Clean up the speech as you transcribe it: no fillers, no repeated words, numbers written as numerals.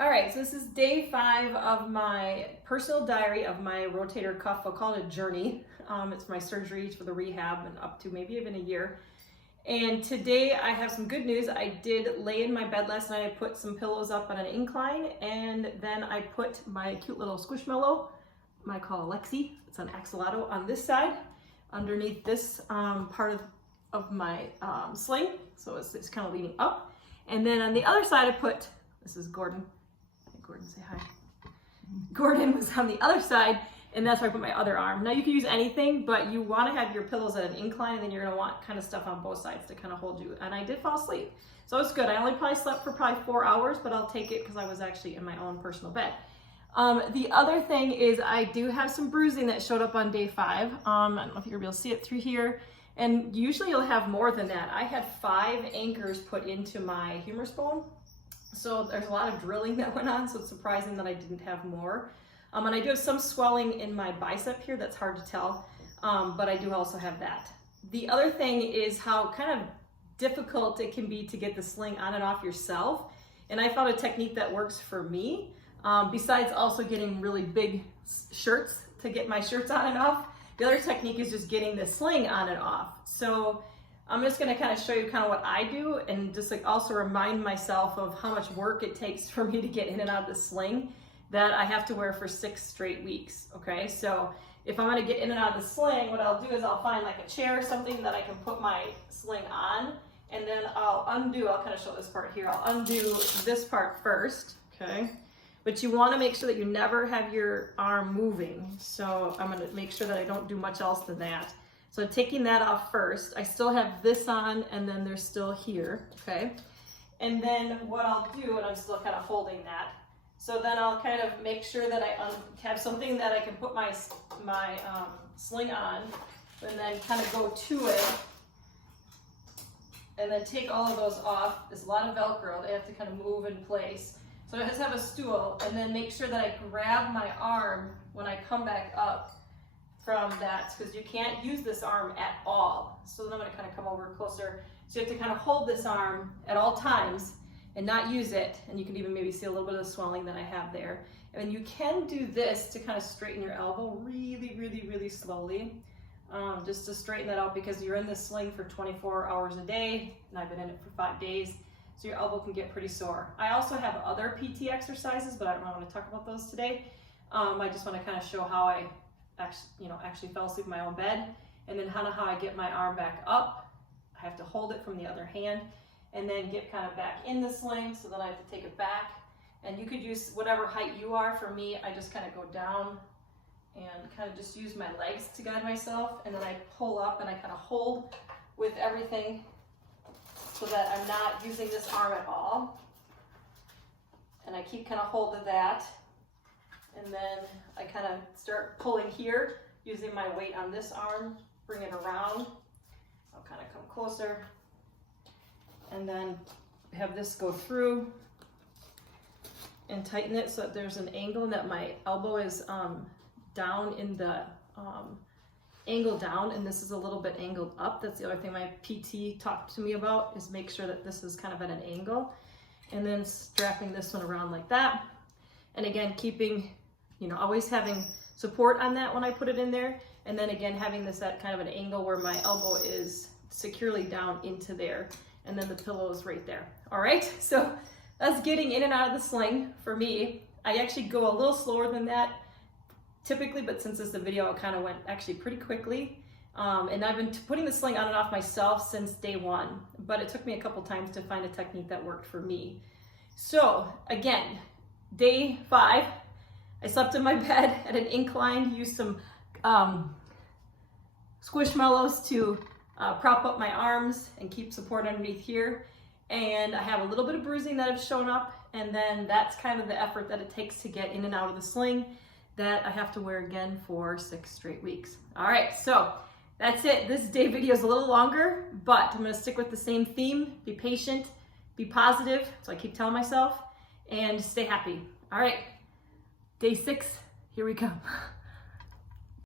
All right, so this is day 5 of my personal diary of my rotator cuff. I'll call it a journey. It's my surgery for the rehab and up to maybe even a year. And today I have some good news. I did lay in my bed last night. I put some pillows up on an incline, and then I put my cute little squishmallow, I call Lexi. It's an axolotl on this side, underneath this part of my sling. So it's kind of leaning up. And then on the other side I put, this is Gordon. Gordon, say hi. Gordon was on the other side, and that's where I put my other arm. Now you can use anything, but you want to have your pillows at an incline, and then you're going to want kind of stuff on both sides to kind of hold you. And I did fall asleep, so it's good. I only probably slept for probably 4 hours, but I'll take it because I was actually in my own personal bed. The other thing is I do have some bruising that showed up on day 5. I don't know if you're able to see it through here. And usually you'll have more than that. I had 5 anchors put into my humerus bone. So there's a lot of drilling that went on, so it's surprising that I didn't have more. And I do have some swelling in my bicep here that's hard to tell, but I do also have that. The other thing is how kind of difficult it can be to get the sling on and off yourself. And I found a technique that works for me, besides also getting really big shirts to get my shirts on and off. The other technique is just getting the sling on and off. So I'm just gonna kind of show you kind of what I do, and just like also remind myself of how much work it takes for me to get in and out of the sling that I have to wear for 6 straight weeks, okay? So if I'm gonna get in and out of the sling, what I'll do is I'll find like a chair or something that I can put my sling on, and then I'll kind of show this part here. I'll undo this part first, okay? But you wanna make sure that you never have your arm moving. So I'm gonna make sure that I don't do much else than that. So taking that off first, I still have this on, and then they're still here, okay? And then what I'll do, and I'm still kind of holding that, so then I'll kind of make sure that I have something that I can put my sling on, and then kind of go to it, and then take all of those off. There's a lot of Velcro, they have to kind of move in place. So I just have a stool, and then make sure that I grab my arm when I come back up from that, because you can't use this arm at all. So then I'm going to kind of come over closer. So you have to kind of hold this arm at all times and not use it. And you can even maybe see a little bit of the swelling that I have there. And you can do this to kind of straighten your elbow really, really, really slowly, just to straighten that out, because you're in this sling for 24 hours a day, and I've been in it for 5 days. So your elbow can get pretty sore. I also have other PT exercises, but I don't want to talk about those today. I just want to kind of show how I actually fell asleep in my own bed, and then how I get my arm back up. I have to hold it from the other hand, and then get kind of back in the sling, so then I have to take it back. And you could use whatever height you are. For me, I just kind of go down and kind of just use my legs to guide myself, and then I pull up and I kind of hold with everything so that I'm not using this arm at all. And I keep kind of hold of that. And then I kind of start pulling here, using my weight on this arm, bring it around. I'll kind of come closer, and then have this go through and tighten it so that there's an angle, and that my elbow is down in the angle down, and this is a little bit angled up. That's the other thing my PT talked to me about, is make sure that this is kind of at an angle, and then strapping this one around like that. And again, keeping, always having support on that when I put it in there. And then again, having this at kind of an angle where my elbow is securely down into there. And then the pillow is right there. All right, so that's getting in and out of the sling for me. I actually go a little slower than that typically, but since this is a video, it kind of went actually pretty quickly. And I've been putting the sling on and off myself since day 1, but it took me a couple times to find a technique that worked for me. So again, day 5, I slept in my bed at an incline, used some squishmallows to prop up my arms and keep support underneath here. And I have a little bit of bruising that has shown up, and then that's kind of the effort that it takes to get in and out of the sling that I have to wear again for 6 straight weeks. All right, so that's it. This day video is a little longer, but I'm gonna stick with the same theme. Be patient, be positive, so I keep telling myself, and stay happy. All right, day 6, here we come.